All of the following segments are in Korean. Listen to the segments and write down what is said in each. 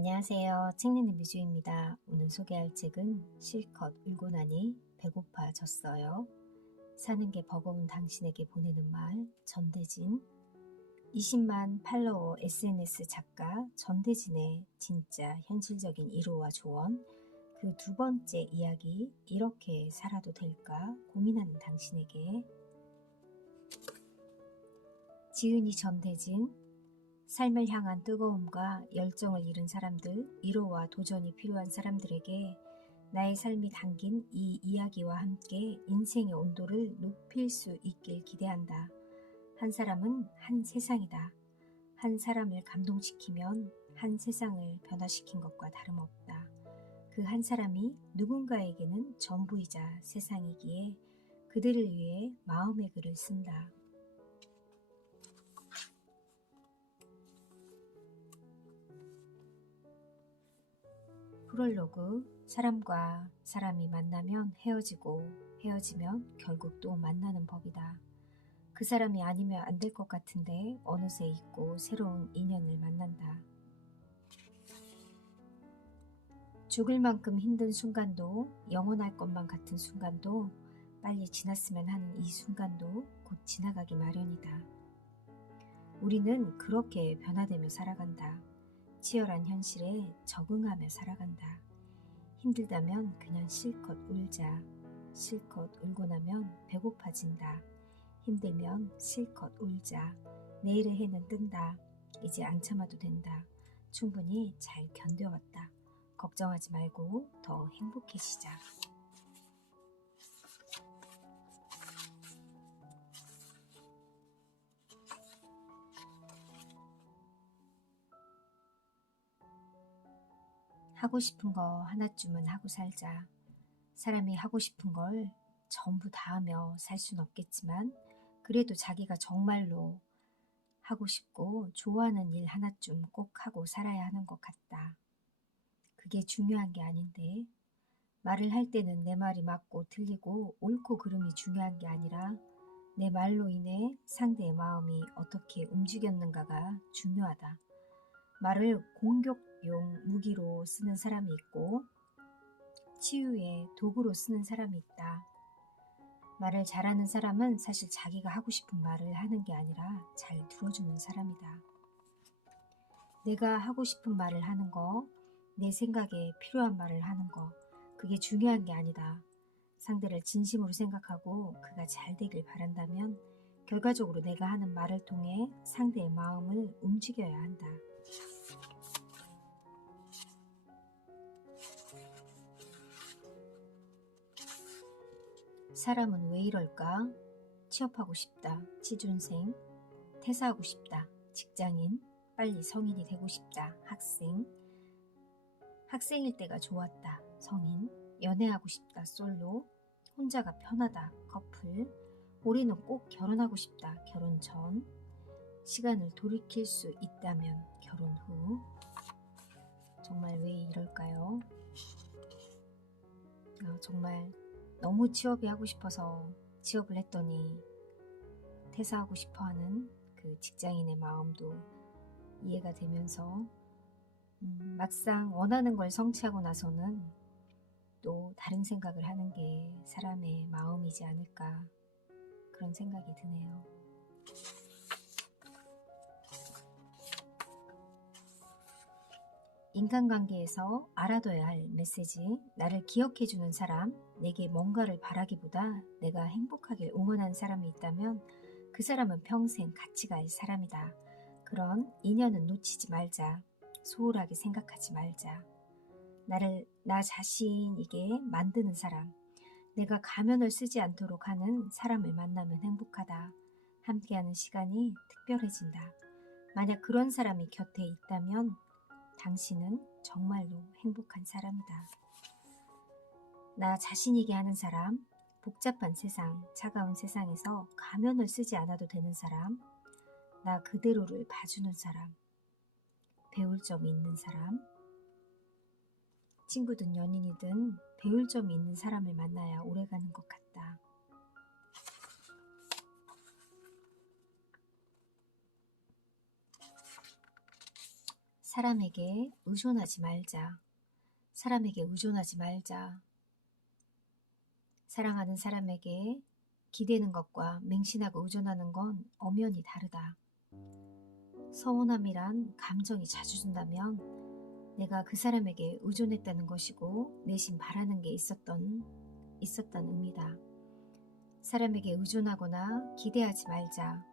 안녕하세요. 책 읽는 미주입니다. 오늘 소개할 책은 실컷 울고 나니 배고파졌어요. 사는 게 버거운 당신에게 보내는 말, 전대진. 20만 팔로워 SNS 작가 전대진의 진짜 현실적인 위로와 조언. 그 두 번째 이야기, 이렇게 살아도 될까 고민하는 당신에게. 지은이 전대진. 삶을 향한 뜨거움과 열정을 잃은 사람들, 위로와 도전이 필요한 사람들에게 나의 삶이 담긴 이 이야기와 함께 인생의 온도를 높일 수 있길 기대한다. 한 사람은 한 세상이다. 한 사람을 감동시키면 한 세상을 변화시킨 것과 다름없다. 그 한 사람이 누군가에게는 전부이자 세상이기에 그들을 위해 마음의 글을 쓴다. 프롤로그. 사람과 사람이 만나면 헤어지고 헤어지면 결국 또 만나는 법이다. 그 사람이 아니면 안 될 것 같은데 어느새 잊고 새로운 인연을 만난다. 죽을 만큼 힘든 순간도, 영원할 것만 같은 순간도, 빨리 지났으면 하는 이 순간도 곧 지나가기 마련이다. 우리는 그렇게 변화되며 살아간다. 치열한 현실에 적응하며 살아간다. 힘들다면 그냥 실컷 울자. 실컷 울고 나면 배고파진다. 힘들면 실컷 울자. 내일의 해는 뜬다. 이제 안 참아도 된다. 충분히 잘 견뎌왔다. 걱정하지 말고 더 행복해지자. 하고 싶은 거 하나쯤은 하고 살자. 사람이 하고 싶은 걸 전부 다 하며 살 순 없겠지만 그래도 자기가 정말로 하고 싶고 좋아하는 일 하나쯤 꼭 하고 살아야 하는 것 같다. 그게 중요한 게 아닌데 말을 할 때는 내 말이 맞고 틀리고 옳고 그름이 중요한 게 아니라 내 말로 인해 상대의 마음이 어떻게 움직였는가가 중요하다. 말을 공격용 무기로 쓰는 사람이 있고 치유의 도구로 쓰는 사람이 있다. 말을 잘하는 사람은 사실 자기가 하고 싶은 말을 하는 게 아니라 잘 들어주는 사람이다. 내가 하고 싶은 말을 하는 거, 내 생각에 필요한 말을 하는 거, 그게 중요한 게 아니다. 상대를 진심으로 생각하고 그가 잘 되길 바란다면 결과적으로 내가 하는 말을 통해 상대의 마음을 움직여야 한다. 사람은 왜 이럴까? 취업하고 싶다. 취준생. 퇴사하고 싶다. 직장인. 빨리 성인이 되고 싶다. 학생. 학생일 때가 좋았다. 성인. 연애하고 싶다. 솔로. 혼자가 편하다. 커플. 올해는 꼭 결혼하고 싶다. 결혼 전. 시간을 돌이킬 수 있다면 결혼 후. 정말 왜 이럴까요? 정말 너무 취업이 하고 싶어서 취업을 했더니 퇴사하고 싶어하는 그 직장인의 마음도 이해가 되면서 막상 원하는 걸 성취하고 나서는 또 다른 생각을 하는 게 사람의 마음이지 않을까 그런 생각이 드네요. 인간관계에서 알아둬야 할 메시지. 나를 기억해주는 사람, 내게 뭔가를 바라기보다 내가 행복하길 응원한 사람이 있다면 그 사람은 평생 같이 갈 사람이다. 그런 인연은 놓치지 말자. 소홀하게 생각하지 말자. 나를 나 자신이게 만드는 사람, 내가 가면을 쓰지 않도록 하는 사람을 만나면 행복하다. 함께하는 시간이 특별해진다. 만약 그런 사람이 곁에 있다면 당신은 정말로 행복한 사람이다. 나 자신이게 하는 사람, 복잡한 세상, 차가운 세상에서 가면을 쓰지 않아도 되는 사람, 나 그대로를 봐주는 사람, 배울 점이 있는 사람, 친구든 연인이든 배울 점이 있는 사람을 만나야 오래가는 것 같다. 사람에게 의존하지 말자. 사람에게 의존하지 말자. 사랑하는 사람에게 기대는 것과 맹신하고 의존하는 건 엄연히 다르다. 서운함이란 감정이 자주 든다면 내가 그 사람에게 의존했다는 것이고 내심 바라는 게 있었다는 의미다. 사람에게 의존하거나 기대하지 말자.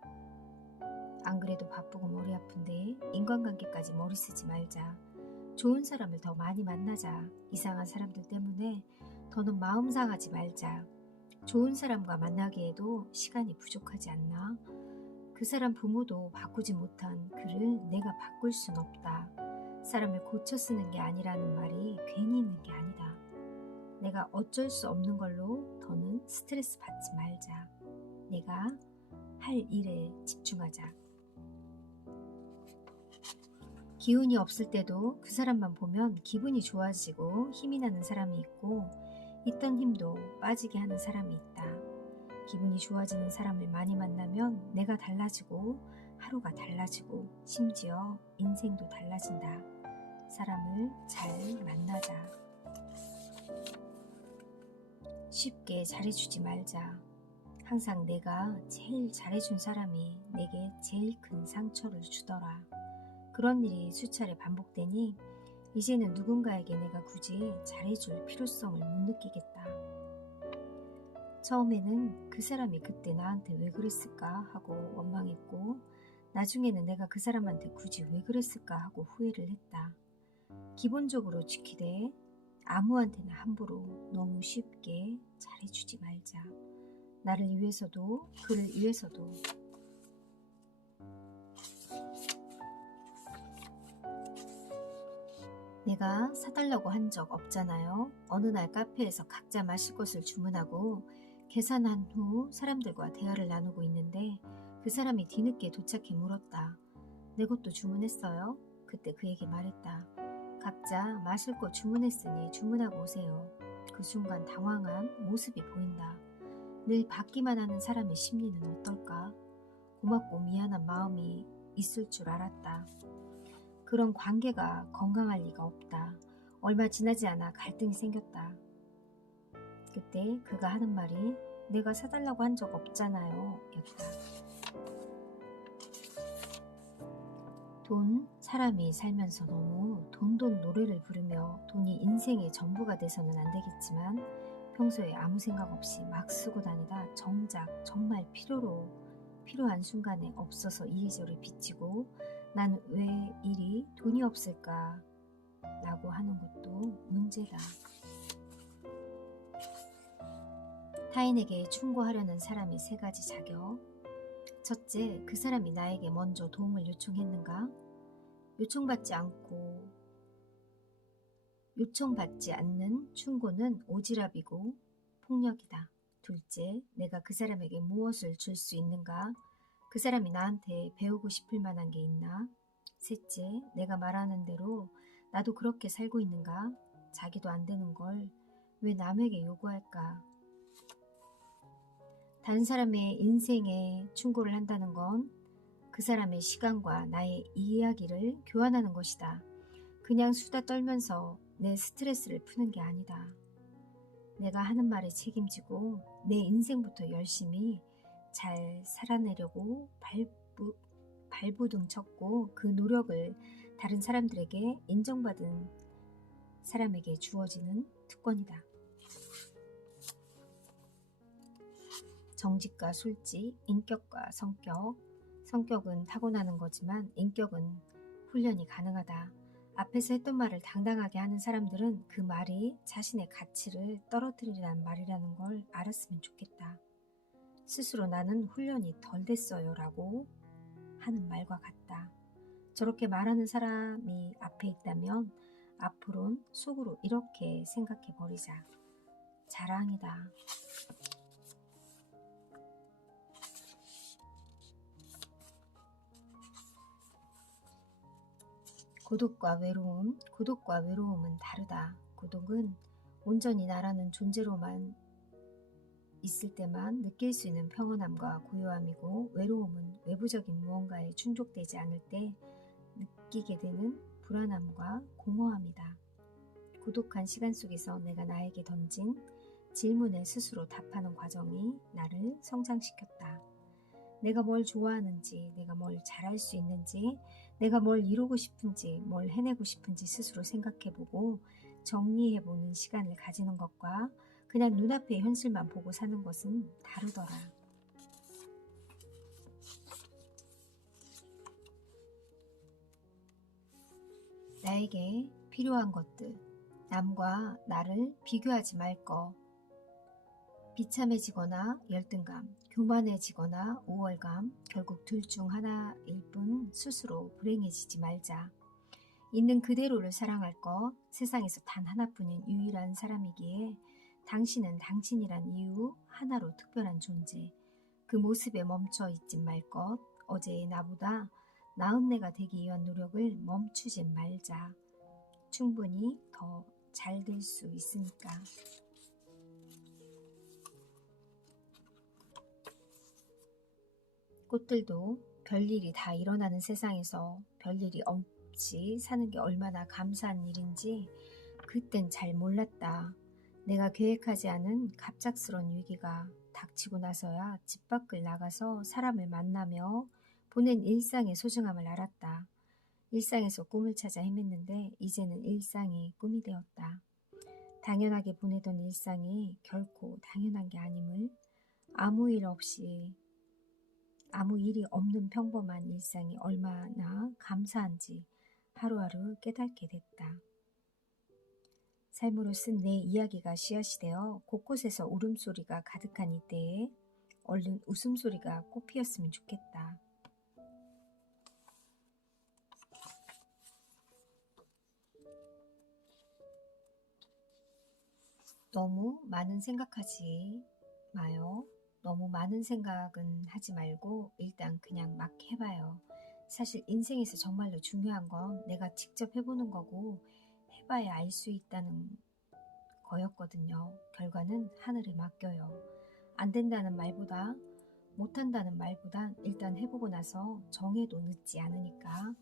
안 그래도 바쁘고 머리 아픈데 인간관계까지 머리 쓰지 말자. 좋은 사람을 더 많이 만나자. 이상한 사람들 때문에 더는 마음 상하지 말자. 좋은 사람과 만나기에도 시간이 부족하지 않나? 그 사람 부모도 바꾸지 못한 그를 내가 바꿀 순 없다. 사람을 고쳐 쓰는 게 아니라는 말이 괜히 있는 게 아니다. 내가 어쩔 수 없는 걸로 더는 스트레스 받지 말자. 내가 할 일에 집중하자. 기운이 없을 때도 그 사람만 보면 기분이 좋아지고 힘이 나는 사람이 있고 있던 힘도 빠지게 하는 사람이 있다. 기분이 좋아지는 사람을 많이 만나면 내가 달라지고 하루가 달라지고 심지어 인생도 달라진다. 사람을 잘 만나자. 쉽게 잘해주지 말자. 항상 내가 제일 잘해준 사람이 내게 제일 큰 상처를 주더라. 그런 일이 수차례 반복되니 이제는 누군가에게 내가 굳이 잘해줄 필요성을 못 느끼겠다. 처음에는 그 사람이 그때 나한테 왜 그랬을까 하고 원망했고 나중에는 내가 그 사람한테 굳이 왜 그랬을까 하고 후회를 했다. 기본적으로 지키되 아무한테나 함부로 너무 쉽게 잘해주지 말자. 나를 위해서도 그를 위해서도. 내가 사달라고 한 적 없잖아요. 어느 날 카페에서 각자 마실 것을 주문하고 계산한 후 사람들과 대화를 나누고 있는데 그 사람이 뒤늦게 도착해 물었다. 내 것도 주문했어요? 그때 그에게 말했다. 각자 마실 것 주문했으니 주문하고 오세요. 그 순간 당황한 모습이 보인다. 늘 받기만 하는 사람의 심리는 어떨까? 고맙고 미안한 마음이 있을 줄 알았다. 그런 관계가 건강할 리가 없다. 얼마 지나지 않아 갈등이 생겼다. 그때 그가 하는 말이 내가 사달라고 한 적 없잖아요 였다. 사람이 살면서 너무 돈 노래를 부르며 돈이 인생의 전부가 돼서는 안 되겠지만 평소에 아무 생각 없이 막 쓰고 다니다 정작 정말 필요한 순간에 없어서 이리저리 빚지고 난 왜 이리 돈이 없을까 라고 하는 것도 문제다. 타인에게 충고하려는 사람의 3가지 자격. 첫째, 그 사람이 나에게 먼저 도움을 요청했는가? 요청받지 않는 충고는 오지랖이고 폭력이다. 둘째, 내가 그 사람에게 무엇을 줄 수 있는가? 그 사람이 나한테 배우고 싶을 만한 게 있나? 셋째, 내가 말하는 대로 나도 그렇게 살고 있는가? 자기도 안 되는 걸 왜 남에게 요구할까? 다른 사람의 인생에 충고를 한다는 건 그 사람의 시간과 나의 이야기를 교환하는 것이다. 그냥 수다 떨면서 내 스트레스를 푸는 게 아니다. 내가 하는 말에 책임지고 내 인생부터 열심히 잘 살아내려고 발부둥 쳤고 그 노력을 다른 사람들에게 인정받은 사람에게 주어지는 특권이다. 정직과 솔직, 인격과 성격. 성격은 타고나는 거지만 인격은 훈련이 가능하다. 앞에서 했던 말을 당당하게 하는 사람들은 그 말이 자신의 가치를 떨어뜨리라는 말이라는 걸 알았으면 좋겠다. 스스로 나는 훈련이 덜 됐어요 라고 하는 말과 같다. 저렇게 말하는 사람이 앞에 있다면 앞으론 속으로 이렇게 생각해 버리자. 자랑이다. 고독과 외로움은 다르다. 고독은 온전히 나라는 존재로만 있을 때만 느낄 수 있는 평온함과 고요함이고 외로움은 외부적인 무언가에 충족되지 않을 때 느끼게 되는 불안함과 공허함이다. 고독한 시간 속에서 내가 나에게 던진 질문에 스스로 답하는 과정이 나를 성장시켰다. 내가 뭘 좋아하는지, 내가 뭘 잘할 수 있는지, 내가 뭘 이루고 싶은지, 뭘 해내고 싶은지 스스로 생각해보고 정리해보는 시간을 가지는 것과 그냥 눈앞의 현실만 보고 사는 것은 다르더라. 나에게 필요한 것들, 남과 나를 비교하지 말 것, 비참해지거나 열등감, 교만해지거나 우월감, 결국 둘 중 하나일 뿐 스스로 불행해지지 말자. 있는 그대로를 사랑할 것, 세상에서 단 하나뿐인 유일한 사람이기에 당신은 당신이란 이유 하나로 특별한 존재, 그 모습에 멈춰 있지 말 것, 어제의 나보다 나은 내가 되기 위한 노력을 멈추지 말자. 충분히 더 잘 될 수 있으니까. 꽃들도 별일이 다 일어나는 세상에서 별일이 없이 사는 게 얼마나 감사한 일인지 그땐 잘 몰랐다. 내가 계획하지 않은 갑작스런 위기가 닥치고 나서야 집 밖을 나가서 사람을 만나며 보낸 일상의 소중함을 알았다. 일상에서 꿈을 찾아 헤맸는데 이제는 일상이 꿈이 되었다. 당연하게 보내던 일상이 결코 당연한 게 아님을, 아무 일이 없는 평범한 일상이 얼마나 감사한지 하루하루 깨닫게 됐다. 삶으로 쓴 내 이야기가 씨앗이 되어 곳곳에서 울음소리가 가득한 이때에 얼른 웃음소리가 꽃피었으면 좋겠다. 너무 많은 생각하지 마요. 너무 많은 생각은 하지 말고 일단 그냥 막 해봐요. 사실 인생에서 정말로 중요한 건 내가 직접 해보는 거고 해봐야 알 수 있다는 거였거든요. 결과는 하늘에 맡겨요. 안 된다는 말보다 못한다는 말보단 일단 해보고 나서 정해도 늦지 않으니까.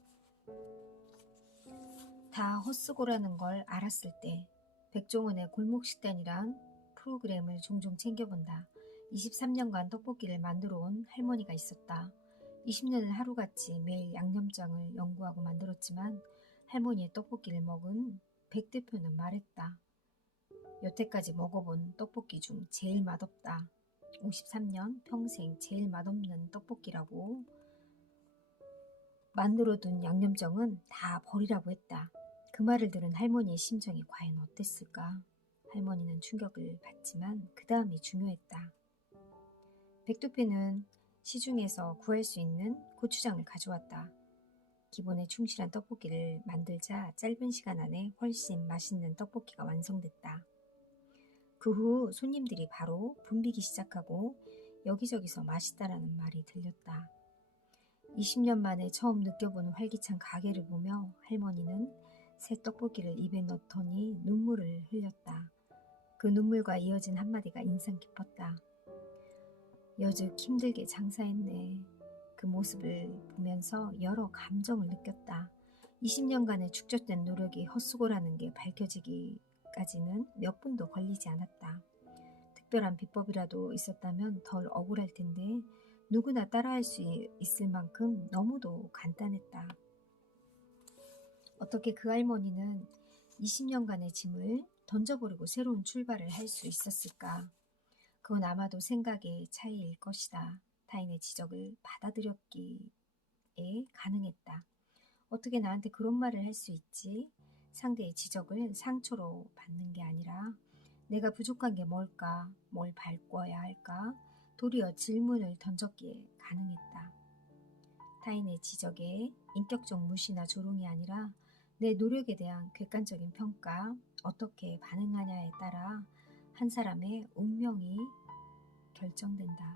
다 헛수고라는 걸 알았을 때 백종원의 골목식단이란 프로그램을 종종 챙겨본다. 23년간 떡볶이를 만들어 온 할머니가 있었다. 20년을 하루같이 매일 양념장을 연구하고 만들었지만 할머니의 떡볶이를 먹은 백 대표는 말했다. 여태까지 먹어본 떡볶이 중 제일 맛없다. 53년 평생 제일 맛없는 떡볶이라고. 만들어둔 양념장은 다 버리라고 했다. 그 말을 들은 할머니의 심정이 과연 어땠을까? 할머니는 충격을 받지만 그 다음이 중요했다. 백두페는 시중에서 구할 수 있는 고추장을 가져왔다. 기본에 충실한 떡볶이를 만들자 짧은 시간 안에 훨씬 맛있는 떡볶이가 완성됐다. 그 후 손님들이 바로 붐비기 시작하고 여기저기서 맛있다라는 말이 들렸다. 20년 만에 처음 느껴보는 활기찬 가게를 보며 할머니는 새 떡볶이를 입에 넣더니 눈물을 흘렸다. 그 눈물과 이어진 한마디가 인상 깊었다. 여즉 힘들게 장사했네. 그 모습을 보면서 여러 감정을 느꼈다. 20년간의 축적된 노력이 헛수고라는 게 밝혀지기까지는 몇 분도 걸리지 않았다. 특별한 비법이라도 있었다면 덜 억울할 텐데 누구나 따라할 수 있을 만큼 너무도 간단했다. 어떻게 그 할머니는 20년간의 짐을 던져버리고 새로운 출발을 할 수 있었을까? 그건 아마도 생각의 차이일 것이다. 타인의 지적을 받아들였기에 가능했다. 어떻게 나한테 그런 말을 할 수 있지? 상대의 지적을 상처로 받는 게 아니라 내가 부족한 게 뭘까? 뭘 바꿔야 할까? 도리어 질문을 던졌기에 가능했다. 타인의 지적에 인격적 무시나 조롱이 아니라 내 노력에 대한 객관적인 평가, 어떻게 반응하냐에 따라 한 사람의 운명이 결정된다.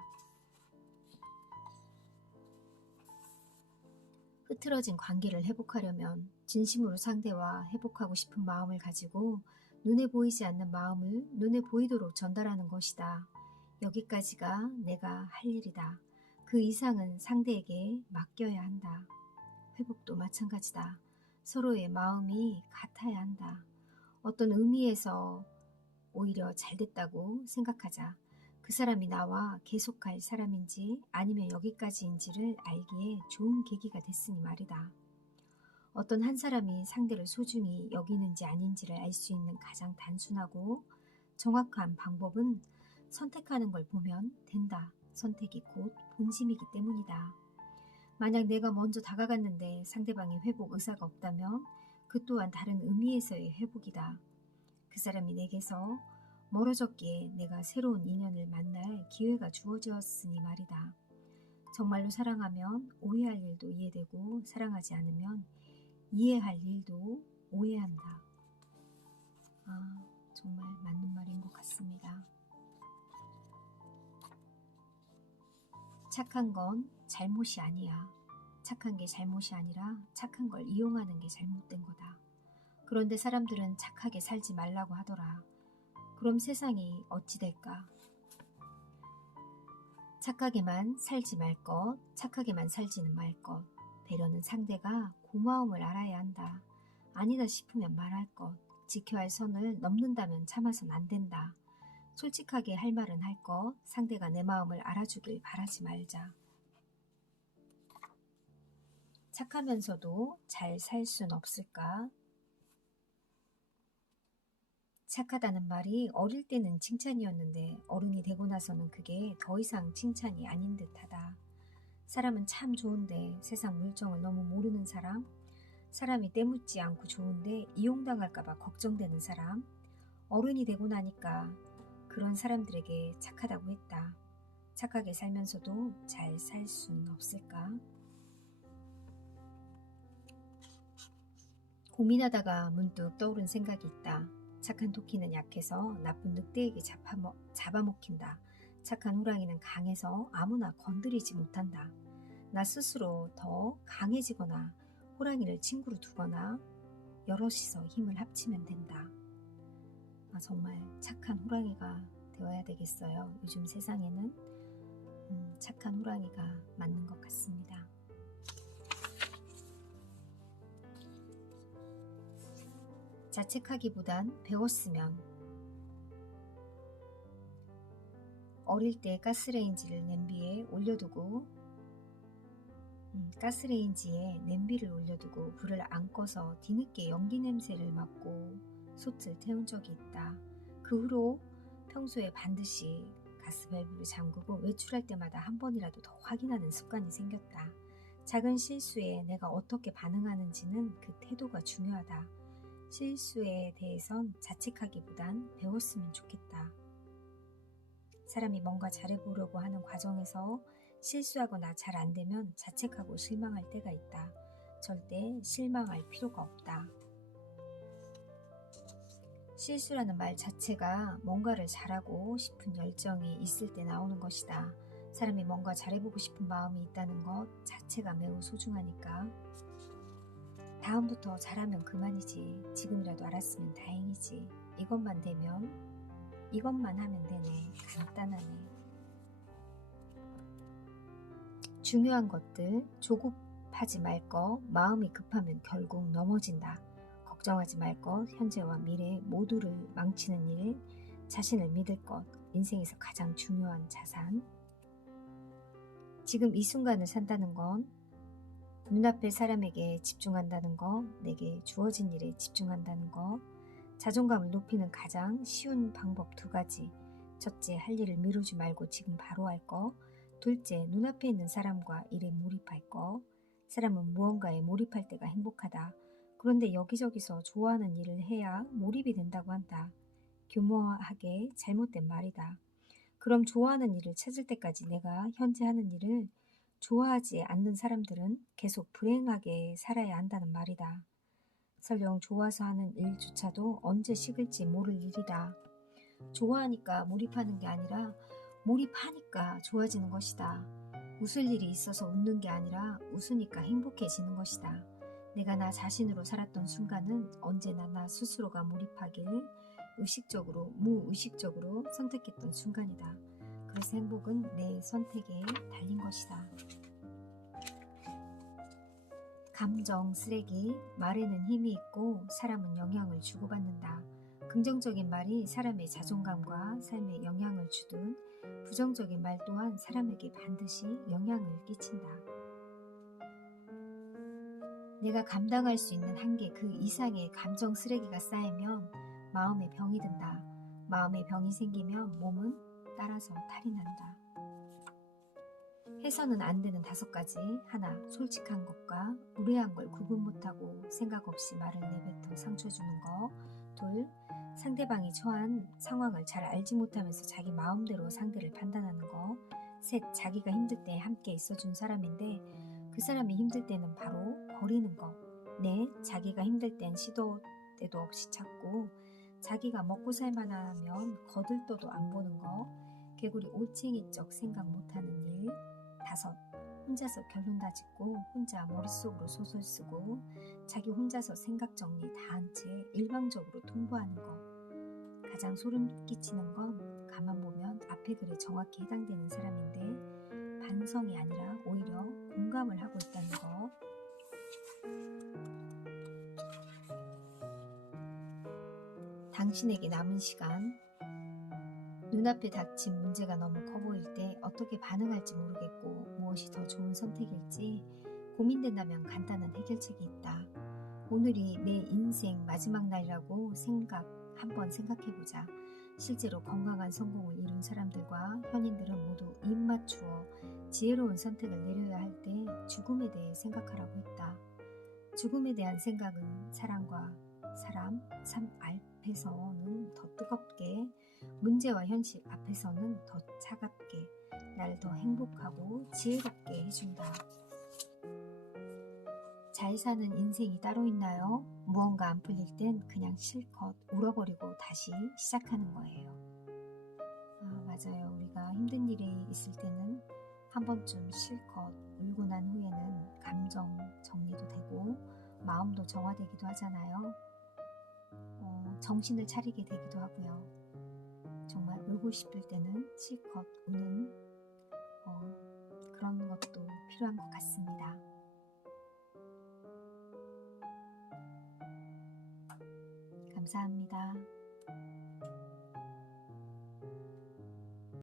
흐트러진 관계를 회복하려면 진심으로 상대와 회복하고 싶은 마음을 가지고 눈에 보이지 않는 마음을 눈에 보이도록 전달하는 것이다. 여기까지가 내가 할 일이다. 그 이상은 상대에게 맡겨야 한다. 회복도 마찬가지다. 서로의 마음이 같아야 한다. 어떤 의미에서 오히려 잘됐다고 생각하자. 그 사람이 나와 계속할 사람인지 아니면 여기까지인지를 알기에 좋은 계기가 됐으니 말이다. 어떤 한 사람이 상대를 소중히 여기는지 아닌지를 알 수 있는 가장 단순하고 정확한 방법은 선택하는 걸 보면 된다. 선택이 곧 본심이기 때문이다. 만약 내가 먼저 다가갔는데 상대방이 회복 의사가 없다면 그 또한 다른 의미에서의 회복이다. 그 사람이 내게서 멀어졌기에 내가 새로운 인연을 만날 기회가 주어졌으니 말이다. 정말로 사랑하면 오해할 일도 이해되고 사랑하지 않으면 이해할 일도 오해한다. 정말 맞는 말인 것 같습니다. 착한 건 잘못이 아니야. 착한 게 잘못이 아니라 착한 걸 이용하는 게 잘못된 거다. 그런데 사람들은 착하게 살지 말라고 하더라. 그럼 세상이 어찌 될까? 착하게만 살지 말 것, 착하게만 살지는 말 것. 배려는 상대가 고마움을 알아야 한다. 아니다 싶으면 말할 것. 지켜야 할 선을 넘는다면 참아선 안 된다. 솔직하게 할 말은 할 것. 상대가 내 마음을 알아주길 바라지 말자. 착하면서도 잘 살 순 없을까? 착하다는 말이 어릴 때는 칭찬이었는데 어른이 되고 나서는 그게 더 이상 칭찬이 아닌 듯하다. 사람은 참 좋은데 세상 물정을 너무 모르는 사람, 사람이 때묻지 않고 좋은데 이용당할까봐 걱정되는 사람, 어른이 되고 나니까 그런 사람들에게 착하다고 했다. 착하게 살면서도 잘 살 순 없을까? 고민하다가 문득 떠오른 생각이 있다. 착한 토끼는 약해서 나쁜 늑대에게 잡아먹힌다. 착한 호랑이는 강해서 아무나 건드리지 못한다. 나 스스로 더 강해지거나 호랑이를 친구로 두거나 여럿이서 힘을 합치면 된다. 정말 착한 호랑이가 되어야 되겠어요. 요즘 세상에는 착한 호랑이가 맞는 것 같습니다. 자책하기보단 배웠으면. 어릴 때 가스레인지를 냄비에 올려두고 가스레인지에 냄비를 올려두고 불을 안 꺼서 뒤늦게 연기 냄새를 맡고 솥을 태운 적이 있다. 그 후로 평소에 반드시 가스밸브를 잠그고 외출할 때마다 한 번이라도 더 확인하는 습관이 생겼다. 작은 실수에 내가 어떻게 반응하는지는 그 태도가 중요하다. 실수에 대해선 자책하기보단 배웠으면 좋겠다. 사람이 뭔가 잘해보려고 하는 과정에서 실수하거나 잘 안되면 자책하고 실망할 때가 있다. 절대 실망할 필요가 없다. 실수라는 말 자체가 뭔가를 잘하고 싶은 열정이 있을 때 나오는 것이다. 사람이 뭔가 잘해보고 싶은 마음이 있다는 것 자체가 매우 소중하니까 다음부터 잘하면 그만이지. 지금이라도 알았으면 다행이지. 이것만 되면 이것만 하면 되네. 간단하네. 중요한 것들 조급하지 말 것. 마음이 급하면 결국 넘어진다. 걱정하지 말 것. 현재와 미래 모두를 망치는 일. 자신을 믿을 것. 인생에서 가장 중요한 자산. 지금 이 순간을 산다는 건 눈앞의 사람에게 집중한다는 거, 내게 주어진 일에 집중한다는 거, 자존감을 높이는 가장 쉬운 방법 2가지. 첫째, 할 일을 미루지 말고 지금 바로 할 거. 둘째, 눈앞에 있는 사람과 일에 몰입할 거. 사람은 무언가에 몰입할 때가 행복하다. 그런데 여기저기서 좋아하는 일을 해야 몰입이 된다고 한다. 교묘하게 잘못된 말이다. 그럼 좋아하는 일을 찾을 때까지 내가 현재 하는 일을 좋아하지 않는 사람들은 계속 불행하게 살아야 한다는 말이다. 설령 좋아서 하는 일조차도 언제 식을지 모를 일이다. 좋아하니까 몰입하는 게 아니라 몰입하니까 좋아지는 것이다. 웃을 일이 있어서 웃는 게 아니라 웃으니까 행복해지는 것이다. 내가 나 자신으로 살았던 순간은 언제나 나 스스로가 몰입하길 의식적으로, 무의식적으로 선택했던 순간이다. 그래서 행복은 내 선택에 달린 것이다. 감정 쓰레기, 말에는 힘이 있고 사람은 영향을 주고받는다. 긍정적인 말이 사람의 자존감과 삶에 영향을 주듯 부정적인 말 또한 사람에게 반드시 영향을 끼친다. 내가 감당할 수 있는 한계 그 이상의 감정 쓰레기가 쌓이면 마음에 병이 든다. 마음에 병이 생기면 몸은 따라서 탈이 난다. 해서는 안 되는 5가지. 하나, 솔직한 것과 무례한 걸 구분 못하고 생각 없이 말을 내뱉어 상처 주는 거. 둘, 상대방이 처한 상황을 잘 알지 못하면서 자기 마음대로 상대를 판단하는 거. 셋, 자기가 힘들 때 함께 있어준 사람인데 그 사람이 힘들 때는 바로 버리는 거. 넷, 자기가 힘들 땐 시도 때도 없이 찾고 자기가 먹고 살만하면 거들떠도 안 보는 거. 개구리 올챙이적 생각 못하는 일. 5, 혼자서 결론 다 짓고 혼자 머릿속으로 소설 쓰고 자기 혼자서 생각 정리 다 한 채 일방적으로 통보하는 거. 가장 소름 끼치는 건 가만 보면 앞에 글에 정확히 해당되는 사람인데 반성이 아니라 오히려 공감을 하고 있다는 거. 당신에게 남은 시간. 눈앞에 닥친 문제가 너무 커 보일 때 어떻게 반응할지 모르겠고 무엇이 더 좋은 선택일지 고민된다면 간단한 해결책이 있다. 오늘이 내 인생 마지막 날이라고 한번 생각해보자. 실제로 건강한 성공을 이룬 사람들과 현인들은 모두 입 맞추어 지혜로운 선택을 내려야 할 때 죽음에 대해 생각하라고 했다. 죽음에 대한 생각은 사랑과 사람, 삶 앞에서는 더 뜨겁게, 문제와 현실 앞에서는 더 차갑게 나를 더 행복하고 지혜롭게 해준다. 잘 사는 인생이 따로 있나요? 무언가 안 풀릴 땐 그냥 실컷 울어버리고 다시 시작하는 거예요. 맞아요. 우리가 힘든 일이 있을 때는 한 번쯤 실컷 울고 난 후에는 감정 정리도 되고 마음도 정화되기도 하잖아요. 정신을 차리게 되기도 하고요. 정말 울고 싶을 때는 실컷 우는 그런 것도 필요한 것 같습니다. 감사합니다.